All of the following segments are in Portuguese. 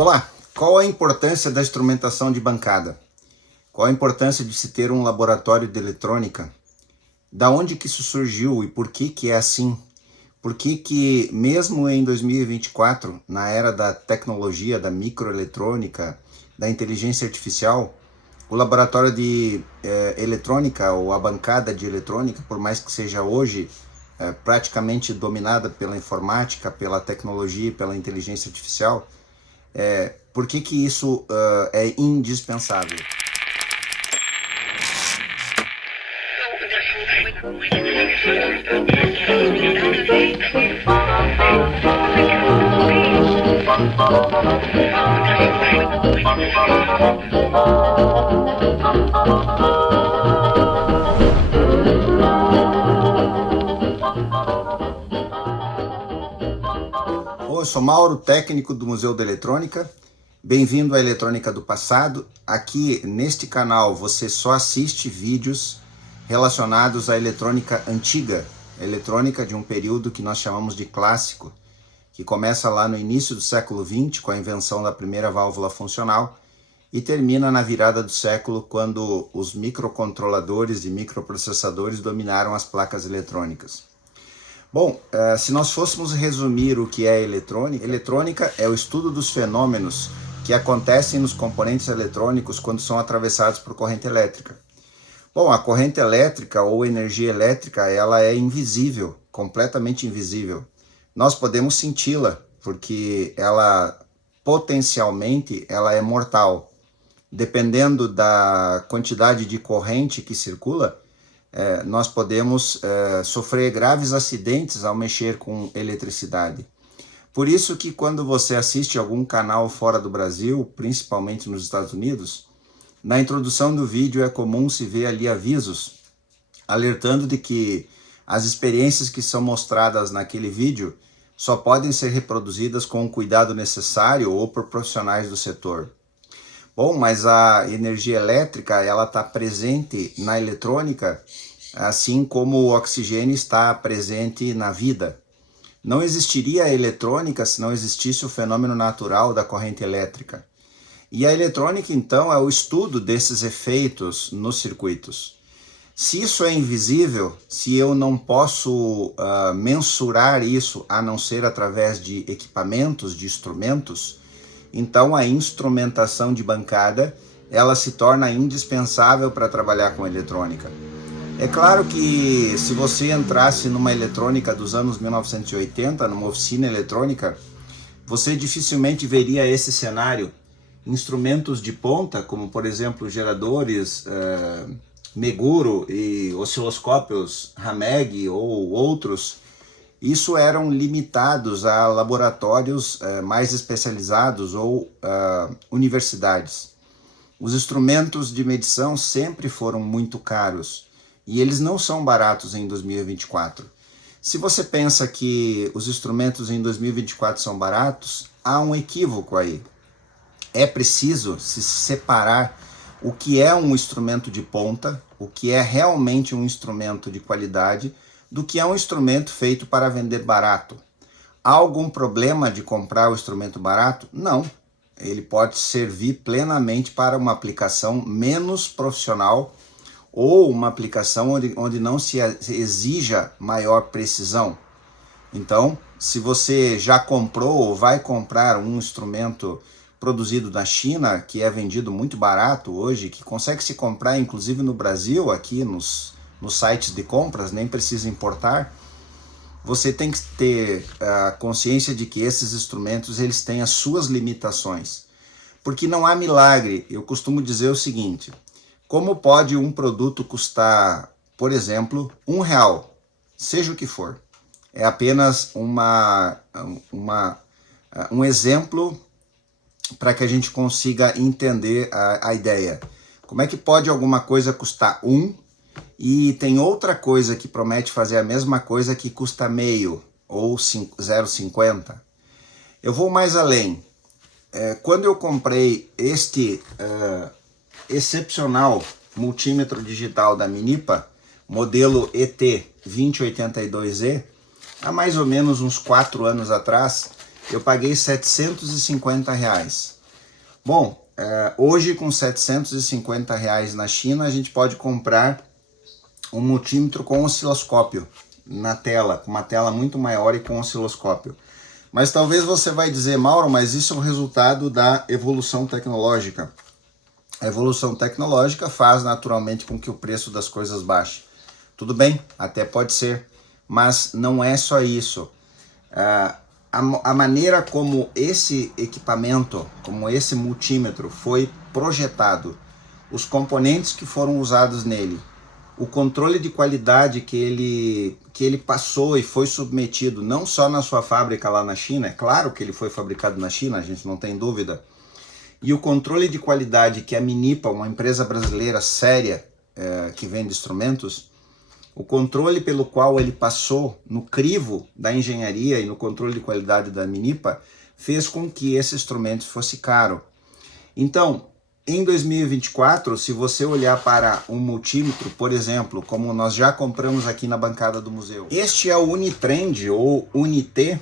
Olá, qual a importância da instrumentação de bancada? Qual a importância de se ter um laboratório de eletrônica? Da onde que isso surgiu e por que é assim? Por que mesmo em 2024, na era da tecnologia, da microeletrônica, da inteligência artificial, o laboratório de eletrônica ou a bancada de eletrônica, por mais que seja hoje praticamente dominada pela informática, pela tecnologia e pela inteligência artificial, por que isso é indispensável? Eu sou Mauro, técnico do Museu da Eletrônica. Bem-vindo à Eletrônica do Passado. Aqui neste canal você só assiste vídeos relacionados à eletrônica antiga, eletrônica de um período que nós chamamos de clássico, que começa lá no início do século XX, com a invenção da primeira válvula funcional, e termina na virada do século, quando os microcontroladores e microprocessadores dominaram as placas eletrônicas. Bom, se nós fôssemos resumir o que é eletrônica, eletrônica é o estudo dos fenômenos que acontecem nos componentes eletrônicos quando são atravessados por corrente elétrica. Bom, a corrente elétrica ou energia elétrica, ela é invisível, completamente invisível. Nós podemos senti-la, porque ela potencialmente ela é mortal. Dependendo da quantidade de corrente que circula, nós podemos sofrer graves acidentes ao mexer com eletricidade. Por isso que quando você assiste algum canal fora do Brasil, principalmente nos Estados Unidos, na introdução do vídeo é comum se ver ali avisos alertando de que as experiências que são mostradas naquele vídeo só podem ser reproduzidas com o cuidado necessário ou por profissionais do setor. Bom, mas a energia elétrica, ela está presente na eletrônica, assim como o oxigênio está presente na vida. Não existiria a eletrônica se não existisse o fenômeno natural da corrente elétrica. E a eletrônica, então, é o estudo desses efeitos nos circuitos. Se isso é invisível, se eu não posso mensurar isso, a não ser através de equipamentos, de instrumentos, então a instrumentação de bancada, ela se torna indispensável para trabalhar com eletrônica. É claro que se você entrasse numa eletrônica dos anos 1980, numa oficina eletrônica, você dificilmente veria esse cenário. Instrumentos de ponta, como por exemplo geradores Meguro e osciloscópios Hameg ou outros, isso eram limitados a laboratórios mais especializados ou universidades. Os instrumentos de medição sempre foram muito caros e eles não são baratos em 2024. Se você pensa que os instrumentos em 2024 são baratos, há um equívoco aí. É preciso se separar o que é um instrumento de ponta, o que é realmente um instrumento de qualidade, do que é um instrumento feito para vender barato. Há algum problema de comprar o instrumento barato? Não. Ele pode servir plenamente para uma aplicação menos profissional ou uma aplicação onde não se exija maior precisão. Então, se você já comprou ou vai comprar um instrumento produzido na China, que é vendido muito barato hoje, que consegue se comprar inclusive no Brasil, aqui nos sites de compras, nem precisa importar, você tem que ter a consciência de que esses instrumentos eles têm as suas limitações. Porque não há milagre. Eu costumo dizer o seguinte: como pode um produto custar, por exemplo, R$1, seja o que for? É apenas um exemplo para que a gente consiga entender a ideia. Como é que pode alguma coisa custar 1 e tem outra coisa que promete fazer a mesma coisa que custa meio ou 0,50? Eu vou mais além. Quando eu comprei este excepcional multímetro digital da Minipa, modelo ET2082E, há mais ou menos uns 4 anos atrás, eu paguei R$750. Bom, hoje com R$750 na China, a gente pode comprar um multímetro com osciloscópio na tela, com uma tela muito maior e com osciloscópio. Mas talvez você vai dizer, Mauro, mas isso é o resultado da evolução tecnológica. A evolução tecnológica faz naturalmente com que o preço das coisas baixe. Tudo bem, até pode ser, mas não é só isso. A maneira como esse equipamento, como esse multímetro foi projetado, os componentes que foram usados nele, o controle de qualidade que ele passou e foi submetido, não só na sua fábrica lá na China, é claro que ele foi fabricado na China, a gente não tem dúvida, e o controle de qualidade que a Minipa, uma empresa brasileira séria que vende instrumentos, o controle pelo qual ele passou no crivo da engenharia e no controle de qualidade da Minipa fez com que esse instrumento fosse caro. Então, em 2024, se você olhar para um multímetro, por exemplo, como nós já compramos aqui na bancada do museu, este é o Unitrend ou Unit,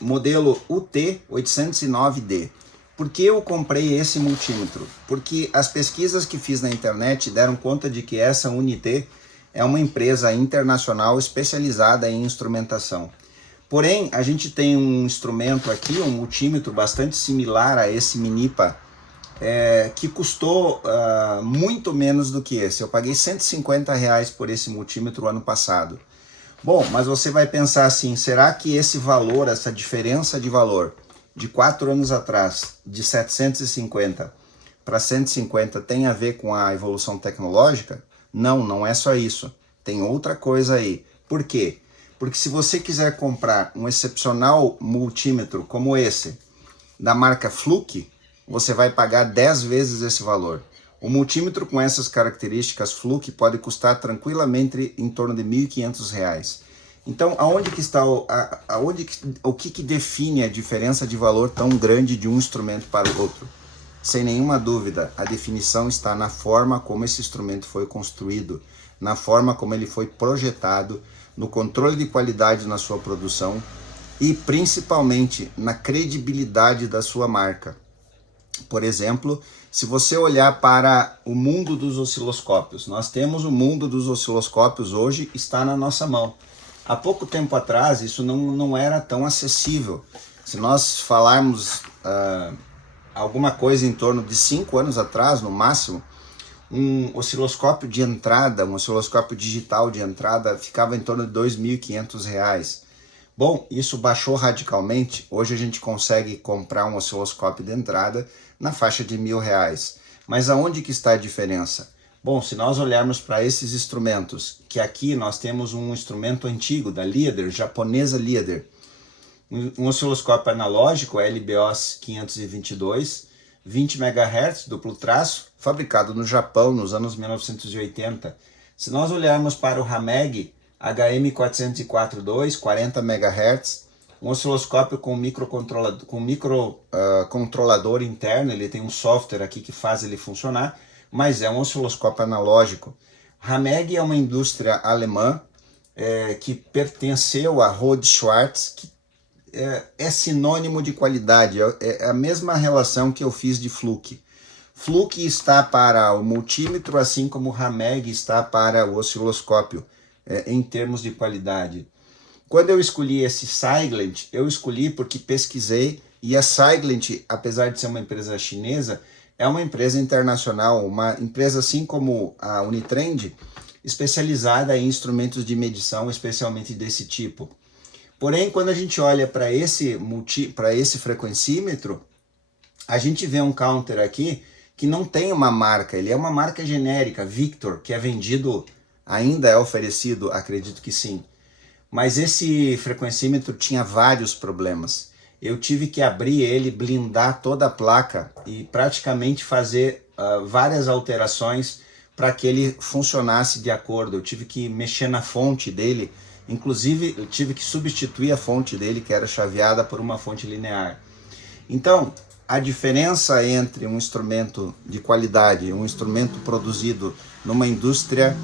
modelo UT809D. Por que eu comprei esse multímetro? Porque as pesquisas que fiz na internet deram conta de que essa Unit é uma empresa internacional especializada em instrumentação. Porém, a gente tem um instrumento aqui, um multímetro bastante similar a esse Minipa, que custou muito menos do que esse. Eu paguei R$150 por esse multímetro ano passado. Bom, mas você vai pensar assim, será que esse valor, essa diferença de valor de 4 anos atrás, de 750 para 150 tem a ver com a evolução tecnológica? Não, não é só isso. Tem outra coisa aí. Por quê? Porque se você quiser comprar um excepcional multímetro como esse, da marca Fluke, você vai pagar 10 vezes esse valor. O multímetro com essas características Fluke pode custar tranquilamente em torno de R$1.500. Então, aonde que está o que define a diferença de valor tão grande de um instrumento para o outro? Sem nenhuma dúvida, a definição está na forma como esse instrumento foi construído, na forma como ele foi projetado, no controle de qualidade na sua produção e principalmente na credibilidade da sua marca. Por exemplo, se você olhar para o mundo dos osciloscópios, nós temos o mundo dos osciloscópios hoje, está na nossa mão. Há pouco tempo atrás, isso não era tão acessível. Se nós falarmos alguma coisa em torno de 5 anos atrás, no máximo, um osciloscópio de entrada, um osciloscópio digital de entrada, ficava em torno de R$2.500. Bom, isso baixou radicalmente. Hoje a gente consegue comprar um osciloscópio de entrada na faixa de R$1.000. Mas aonde que está a diferença? Bom, se nós olharmos para esses instrumentos, que aqui nós temos um instrumento antigo da Lieder, japonesa Lieder, um osciloscópio analógico LBOS 522, 20 MHz, duplo traço, fabricado no Japão nos anos 1980. Se nós olharmos para o Hameg HM404-2, 40 MHz, um osciloscópio com microcontrolador interno, ele tem um software aqui que faz ele funcionar, mas é um osciloscópio analógico. Hameg é uma indústria alemã que pertenceu a Rode Schwarz, que é sinônimo de qualidade, é a mesma relação que eu fiz de Fluke. Fluke está para o multímetro, assim como o Hameg está para o osciloscópio, em termos de qualidade. Quando eu escolhi esse Siglent, eu escolhi porque pesquisei, e a Siglent, apesar de ser uma empresa chinesa, é uma empresa internacional, uma empresa assim como a Unitrend, especializada em instrumentos de medição, especialmente desse tipo. Porém, quando a gente olha para esse frequencímetro, a gente vê um counter aqui que não tem uma marca, ele é uma marca genérica, Victor, que é vendido, ainda é oferecido, acredito que sim. Mas esse frequencímetro tinha vários problemas. Eu tive que abrir ele, blindar toda a placa e praticamente fazer várias alterações para que ele funcionasse de acordo. Eu tive que mexer na fonte dele, inclusive eu tive que substituir a fonte dele, que era chaveada, por uma fonte linear. Então, a diferença entre um instrumento de qualidade, um instrumento produzido numa indústria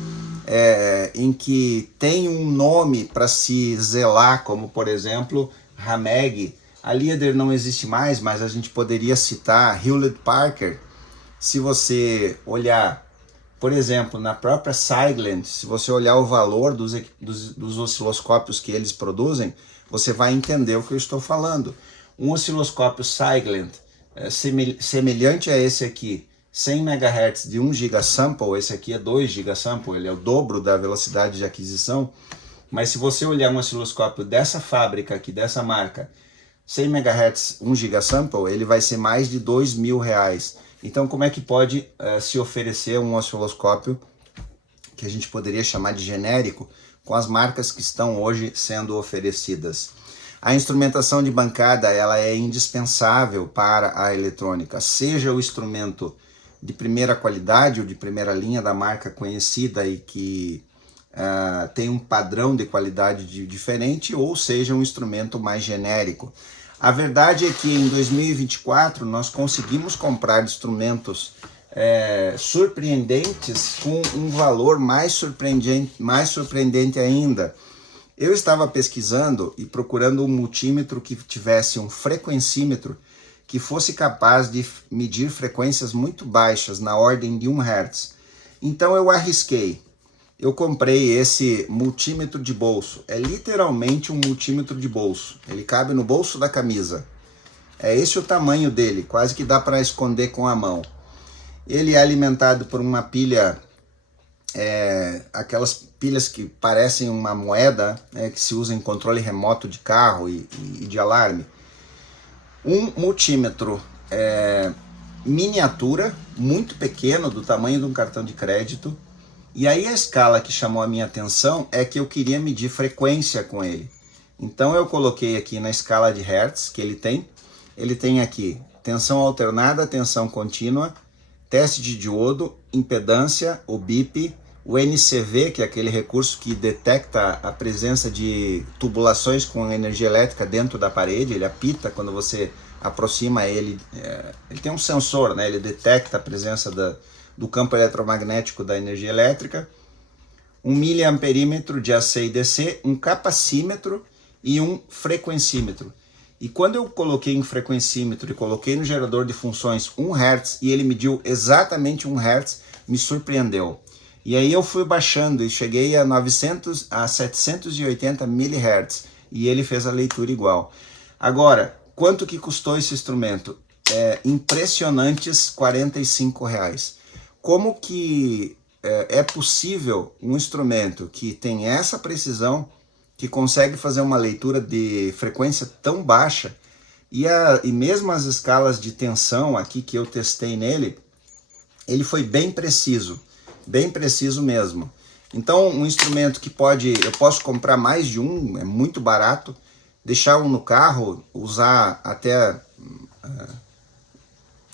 em que tem um nome para se zelar, como por exemplo Hameg, a Leader não existe mais, mas a gente poderia citar Hewlett Packard. Se você olhar, por exemplo, na própria Siglent, se você olhar o valor dos osciloscópios que eles produzem, você vai entender o que eu estou falando. Um osciloscópio Siglent, semelhante a esse aqui, 100 MHz de 1 gigasample, esse aqui é 2 gigasample, ele é o dobro da velocidade de aquisição, mas se você olhar um osciloscópio dessa fábrica aqui, dessa marca, 100 MHz, 1 gigasample, ele vai ser mais de R$2.000. Então como é que pode se oferecer um osciloscópio que a gente poderia chamar de genérico, com as marcas que estão hoje sendo oferecidas? A instrumentação de bancada, ela é indispensável para a eletrônica, seja o instrumento de primeira qualidade ou de primeira linha da marca conhecida e que tem um padrão de qualidade diferente, ou seja um instrumento mais genérico. A verdade é que em 2024 nós conseguimos comprar instrumentos surpreendentes com um valor mais surpreendente ainda. Eu estava pesquisando e procurando um multímetro que tivesse um frequencímetro que fosse capaz de medir frequências muito baixas, na ordem de 1 Hz. Então eu arrisquei. Eu comprei esse multímetro de bolso. É literalmente um multímetro de bolso. Ele cabe no bolso da camisa. É esse o tamanho dele, quase que dá para esconder com a mão. Ele é alimentado por uma pilha, aquelas pilhas que parecem uma moeda, que se usa em controle remoto de carro e de alarme. Um multímetro miniatura, muito pequeno, do tamanho de um cartão de crédito. E aí a escala que chamou a minha atenção é que eu queria medir frequência com ele. Então eu coloquei aqui na escala de Hertz que ele tem aqui tensão alternada, tensão contínua, teste de diodo, impedância, o BIP, o NCV, que é aquele recurso que detecta a presença de tubulações com energia elétrica dentro da parede, ele apita quando você aproxima ele, ele tem um sensor, né? Ele detecta a presença do campo eletromagnético da energia elétrica, um miliamperímetro de AC e DC, um capacímetro e um frequencímetro. E quando eu coloquei em frequencímetro e coloquei no gerador de funções 1 Hz e ele mediu exatamente 1 Hz, me surpreendeu. E aí eu fui baixando e cheguei a 780 mHz e ele fez a leitura igual. Agora, quanto que custou esse instrumento? Impressionantes R$45. Como que é possível um instrumento que tem essa precisão, que consegue fazer uma leitura de frequência tão baixa, e mesmo as escalas de tensão aqui que eu testei nele, ele foi bem preciso mesmo. Então um instrumento que eu posso comprar mais de um, é muito barato, deixar um no carro, usar até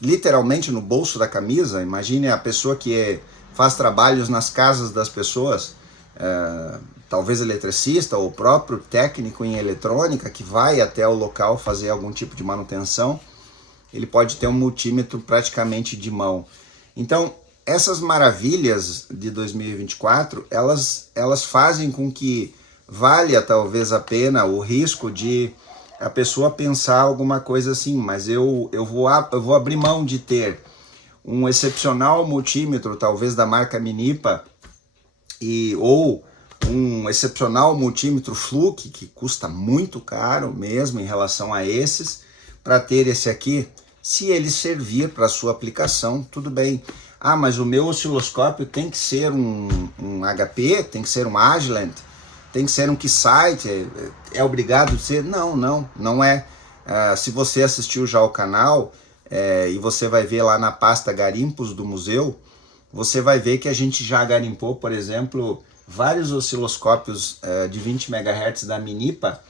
literalmente no bolso da camisa. Imagine a pessoa que faz trabalhos nas casas das pessoas, talvez eletricista ou próprio técnico em eletrônica que vai até o local fazer algum tipo de manutenção, ele pode ter um multímetro praticamente de mão. Então essas maravilhas de 2024, elas fazem com que valha talvez a pena o risco de a pessoa pensar alguma coisa assim, mas eu vou abrir mão de ter um excepcional multímetro, talvez da marca Minipa, ou um excepcional multímetro Fluke, que custa muito caro mesmo em relação a esses, para ter esse aqui. Se ele servir para a sua aplicação, tudo bem. Ah, mas o meu osciloscópio tem que ser um HP, tem que ser um Agilent, tem que ser um Keysight, é obrigado a ser? Não é. Se você assistiu já ao canal, e você vai ver lá na pasta Garimpos do museu, você vai ver que a gente já garimpou, por exemplo, vários osciloscópios de 20 MHz da Minipa.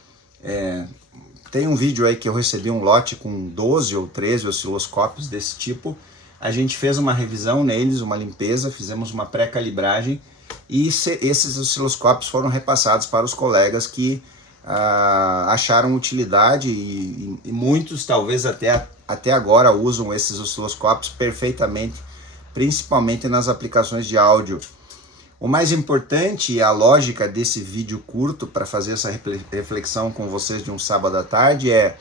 Tem um vídeo aí que eu recebi um lote com 12 ou 13 osciloscópios desse tipo. A gente fez uma revisão neles, uma limpeza, fizemos uma pré-calibragem e esses osciloscópios foram repassados para os colegas que acharam utilidade e muitos talvez até agora usam esses osciloscópios perfeitamente, principalmente nas aplicações de áudio. O mais importante e a lógica desse vídeo curto para fazer essa reflexão com vocês de um sábado à tarde é: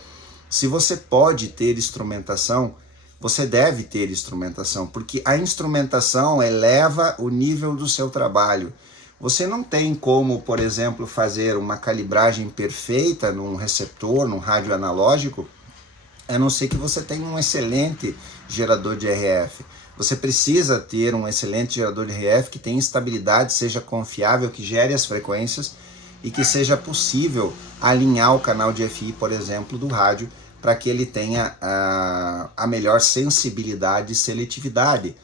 se você pode ter instrumentação, você deve ter instrumentação, porque a instrumentação eleva o nível do seu trabalho. Você não tem como, por exemplo, fazer uma calibragem perfeita num receptor, num rádio analógico, a não ser que você tenha um excelente gerador de RF. Você precisa ter um excelente gerador de RF que tenha estabilidade, seja confiável, que gere as frequências e que seja possível alinhar o canal de FI, por exemplo, do rádio, para que ele tenha a melhor sensibilidade e seletividade.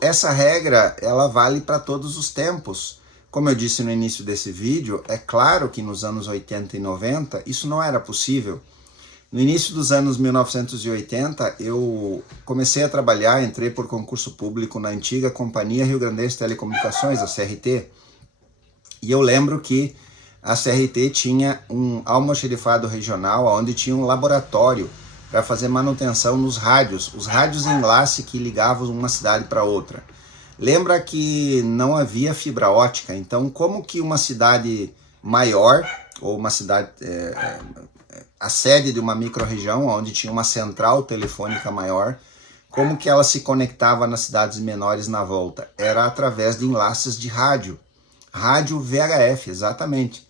Essa regra, ela vale para todos os tempos. Como eu disse no início desse vídeo, é claro que nos anos 80 e 90 isso não era possível. No início dos anos 1980, eu comecei a trabalhar, entrei por concurso público na antiga Companhia Rio Grandense de Telecomunicações, a CRT, e eu lembro que a CRT tinha um almoxarifado regional, onde tinha um laboratório para fazer manutenção nos rádios, os rádios enlace que ligavam uma cidade para outra. Lembra que não havia fibra ótica, então como que uma cidade maior, ou uma cidade, a sede de uma micro-região, onde tinha uma central telefônica maior, como que ela se conectava nas cidades menores na volta? Era através de enlaces de rádio VHF, exatamente.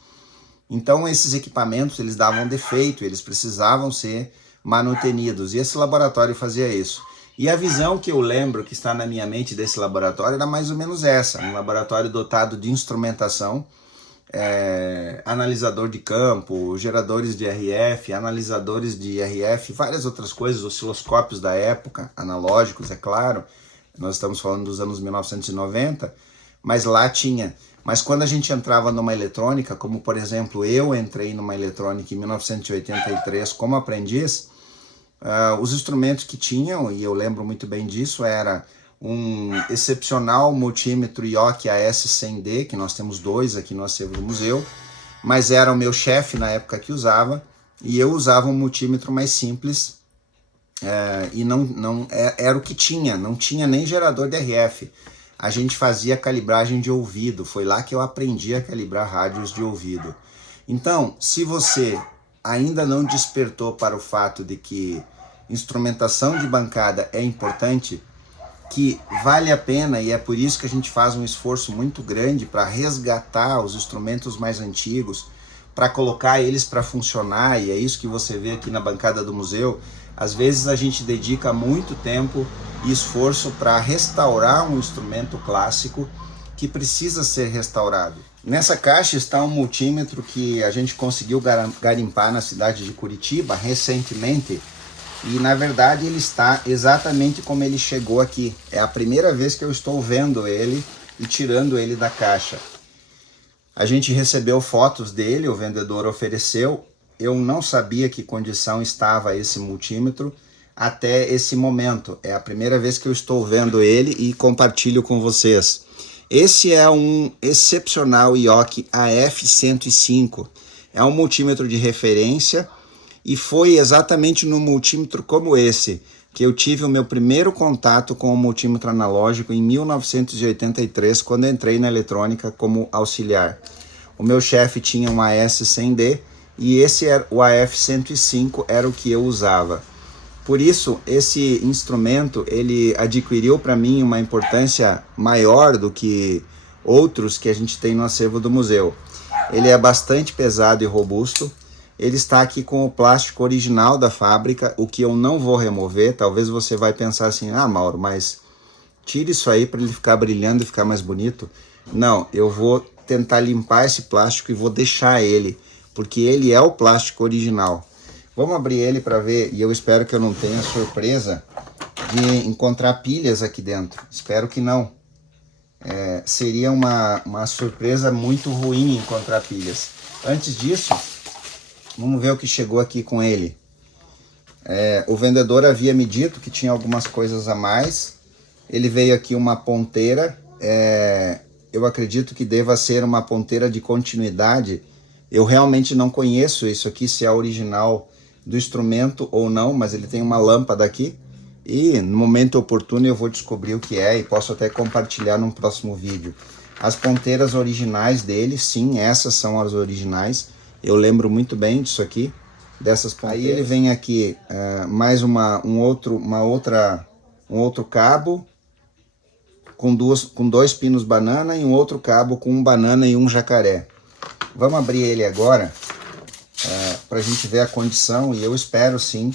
Então esses equipamentos, eles davam defeito, eles precisavam ser manutenidos, e esse laboratório fazia isso. E a visão que eu lembro que está na minha mente desse laboratório era mais ou menos essa: um laboratório dotado de instrumentação, analisador de campo, geradores de RF, analisadores de RF, várias outras coisas, osciloscópios da época, analógicos, é claro, nós estamos falando dos anos 1990, mas lá tinha. Mas quando a gente entrava numa eletrônica, como por exemplo eu entrei numa eletrônica em 1983 como aprendiz, os instrumentos que tinham, e eu lembro muito bem disso, era um excepcional multímetro Yoke AS100D, que nós temos dois aqui no acervo do museu, mas era o meu chefe na época que usava, e eu usava um multímetro mais simples, e era o que tinha, não tinha nem gerador de RF. A gente fazia calibragem de ouvido, foi lá que eu aprendi a calibrar rádios de ouvido. Então, se você ainda não despertou para o fato de que instrumentação de bancada é importante, que vale a pena, e é por isso que a gente faz um esforço muito grande para resgatar os instrumentos mais antigos, para colocar eles para funcionar, e é isso que você vê aqui na bancada do museu. Às vezes a gente dedica muito tempo e esforço para restaurar um instrumento clássico que precisa ser restaurado. Nessa caixa está um multímetro que a gente conseguiu garimpar na cidade de Curitiba recentemente, e na verdade ele está exatamente como ele chegou aqui. É a primeira vez que eu estou vendo ele e tirando ele da caixa. A gente recebeu fotos dele, o vendedor ofereceu. Eu não sabia que condição estava esse multímetro até esse momento. É a primeira vez que eu estou vendo ele e compartilho com vocês. Esse é um excepcional Yoke AF105. É um multímetro de referência, e foi exatamente no multímetro como esse que eu tive o meu primeiro contato com o multímetro analógico em 1983, quando entrei na eletrônica como auxiliar. O meu chefe tinha um AS100D e o AF105 era o que eu usava. Por isso, esse instrumento, ele adquiriu para mim uma importância maior do que outros que a gente tem no acervo do museu. Ele é bastante pesado e robusto. Ele está aqui com o plástico original da fábrica, o que eu não vou remover. Talvez você vai pensar assim: ah, Mauro, mas tira isso aí para ele ficar brilhando e ficar mais bonito. Não, eu vou tentar limpar esse plástico e vou deixar ele, porque ele é o plástico original. Vamos abrir ele para ver, e eu espero que eu não tenha surpresa de encontrar pilhas aqui dentro. Espero que não. Seria uma surpresa muito ruim encontrar pilhas. Antes disso, vamos ver o que chegou aqui com ele. O vendedor havia me dito que tinha algumas coisas a mais. Ele veio aqui uma ponteira. Eu acredito que deva ser uma ponteira de continuidade. Eu realmente não conheço isso aqui, se é original do instrumento ou não, mas ele tem uma lâmpada aqui. E no momento oportuno eu vou descobrir o que é e posso até compartilhar num próximo vídeo. As ponteiras originais dele, sim, essas são as originais. Eu lembro muito bem disso aqui, dessas ponteiras. Aí ele vem aqui mais um outro cabo com dois pinos banana e um outro cabo com um banana e um jacaré. Vamos abrir ele agora para a gente ver a condição, e eu espero sim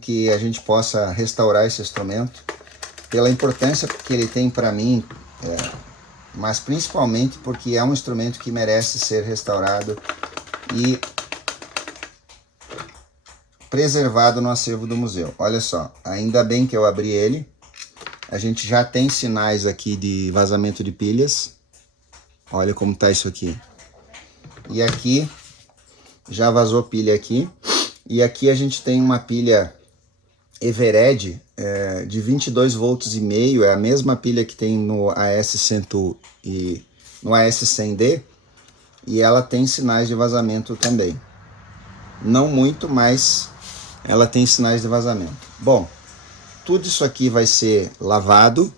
que a gente possa restaurar esse instrumento pela importância que ele tem para mim, mas principalmente porque é um instrumento que merece ser restaurado e preservado no acervo do museu. Olha só, ainda bem que eu abri ele. A gente já tem sinais aqui de vazamento de pilhas. Olha como tá isso aqui. E aqui já vazou pilha aqui. E aqui a gente tem uma pilha Eveready de 22 volts e meio, é a mesma pilha que tem no AS100 e no AS100D, e ela tem sinais de vazamento também. Não muito, mas ela tem sinais de vazamento. Bom, tudo isso aqui vai ser lavado,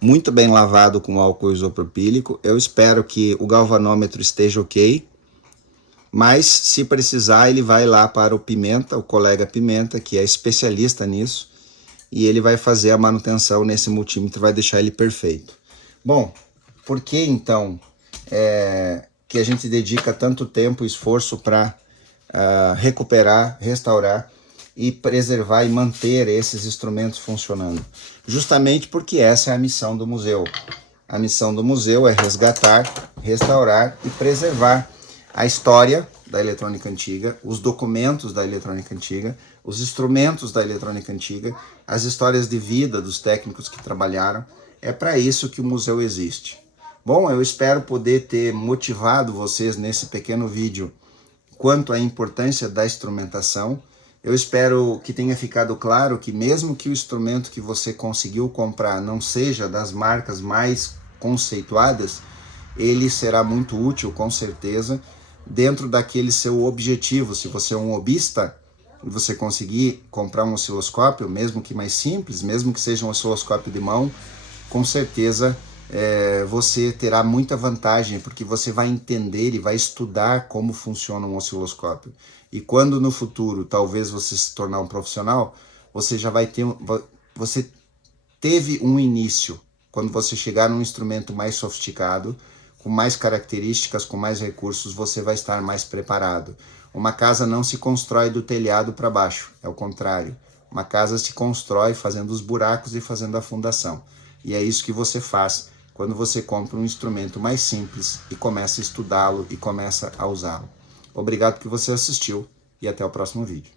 muito bem lavado com álcool isopropílico. Eu espero que o galvanômetro esteja ok, mas se precisar ele vai lá para o Pimenta, o colega Pimenta, que é especialista nisso, e ele vai fazer a manutenção nesse multímetro, vai deixar ele perfeito. Bom, por que então que a gente dedica tanto tempo e esforço para recuperar, restaurar e preservar e manter esses instrumentos funcionando? Justamente porque essa é a missão do museu. A missão do museu é resgatar, restaurar e preservar a história da eletrônica antiga, os documentos da eletrônica antiga, os instrumentos da eletrônica antiga, as histórias de vida dos técnicos que trabalharam. É para isso que o museu existe. Bom, eu espero poder ter motivado vocês nesse pequeno vídeo quanto à importância da instrumentação. Eu espero que tenha ficado claro que mesmo que o instrumento que você conseguiu comprar não seja das marcas mais conceituadas, ele será muito útil, com certeza, dentro daquele seu objetivo. Se você é um hobbyista e você conseguir comprar um osciloscópio, mesmo que mais simples, mesmo que seja um osciloscópio de mão, com certeza você terá muita vantagem, porque você vai entender e vai estudar como funciona um osciloscópio. E quando no futuro, talvez você se tornar um profissional, você já vai ter, você teve um início. Quando você chegar num instrumento mais sofisticado, com mais características, com mais recursos, você vai estar mais preparado. Uma casa não se constrói do telhado para baixo, é o contrário. Uma casa se constrói fazendo os buracos e fazendo a fundação. E é isso que você faz quando você compra um instrumento mais simples e começa a estudá-lo e começa a usá-lo. Obrigado que você assistiu e até o próximo vídeo.